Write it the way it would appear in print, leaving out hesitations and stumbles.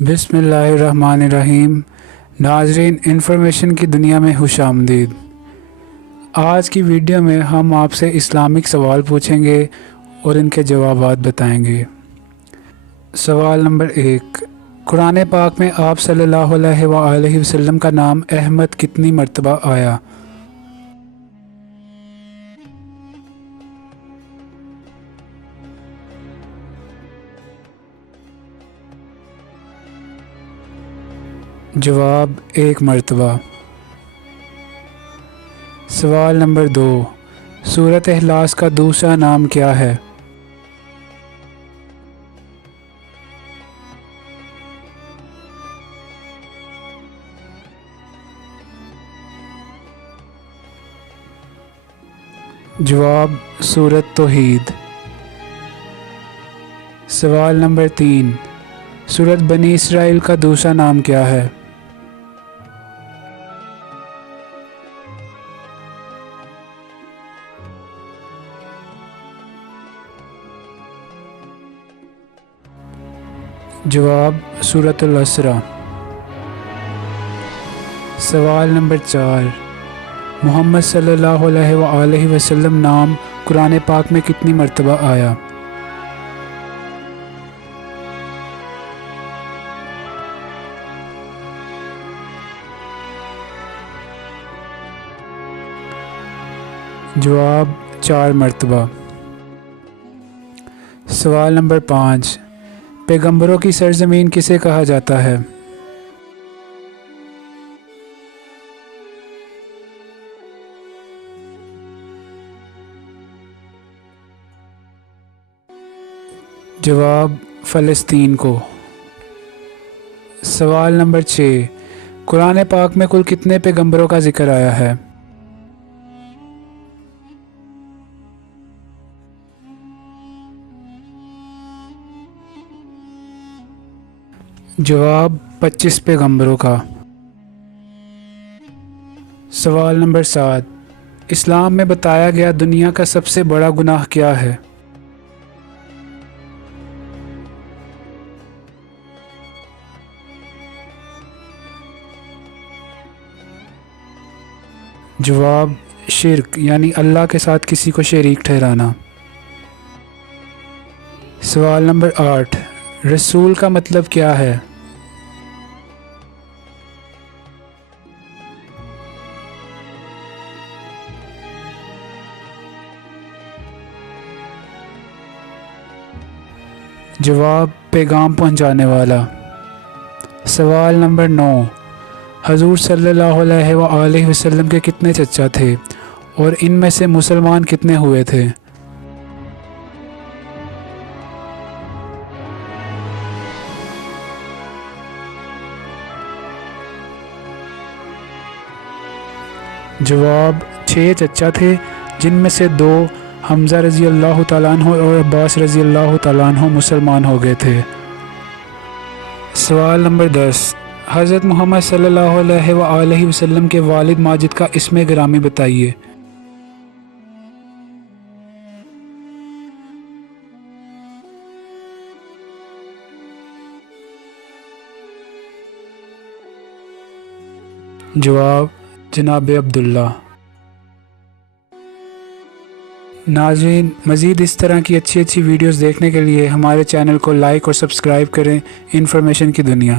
بسم اللہ الرحمن الرحیم۔ ناظرین، انفارمیشن کی دنیا میں خوش آمدید۔ آج کی ویڈیو میں ہم آپ سے اسلامک سوال پوچھیں گے اور ان کے جوابات بتائیں گے۔ سوال نمبر 1، قرآن پاک میں آپ صلی اللہ علیہ وآلہ وسلم کا نام احمد کتنی مرتبہ آیا؟ جواب 1 مرتبہ۔ سوال نمبر 2، سورۃ اخلاص کا دوسرا نام کیا ہے؟ جواب سورۃ توحید۔ سوال نمبر 3، سورۃ بنی اسرائیل کا دوسرا نام کیا ہے؟ جواب سورۃ الاسراء۔ سوال نمبر 4، محمد صلی اللہ علیہ وآلہ وسلم نام قرآن پاک میں کتنی مرتبہ آیا؟ جواب 4 مرتبہ۔ سوال نمبر 5، پیغمبروں کی سرزمین کسے کہا جاتا ہے؟ جواب فلسطین کو۔ سوال نمبر 6، قرآن پاک میں کل کتنے پیغمبروں کا ذکر آیا ہے؟ جواب 25 پیغمبروں کا۔ سوال نمبر 7، اسلام میں بتایا گیا دنیا کا سب سے بڑا گناہ کیا ہے؟ جواب شرک، یعنی اللہ کے ساتھ کسی کو شریک ٹھہرانا۔ سوال نمبر 8، رسول کا مطلب کیا ہے؟ جواب پیغام پہنچانے والا۔ سوال نمبر 9، حضور صلی اللہ علیہ وآلہ وسلم کے کتنے چچا تھے اور ان میں سے مسلمان کتنے ہوئے تھے؟ جواب 6 چچا تھے، جن میں سے 2 حمزہ رضی اللہ تعالیٰ عنہ اور عباس رضی اللہ تعالیٰ عنہ مسلمان ہو گئے تھے۔ سوال نمبر 10، حضرت محمد صلی اللہ علیہ وآلہ وسلم کے والد ماجد کا اسم گرامی بتائیے۔ جواب جناب عبداللہ۔ ناظرین، مزید اس طرح کی اچھی ویڈیوز دیکھنے کے لیے ہمارے چینل کو لائک اور سبسکرائب کریں۔ انفارمیشن کی دنیا۔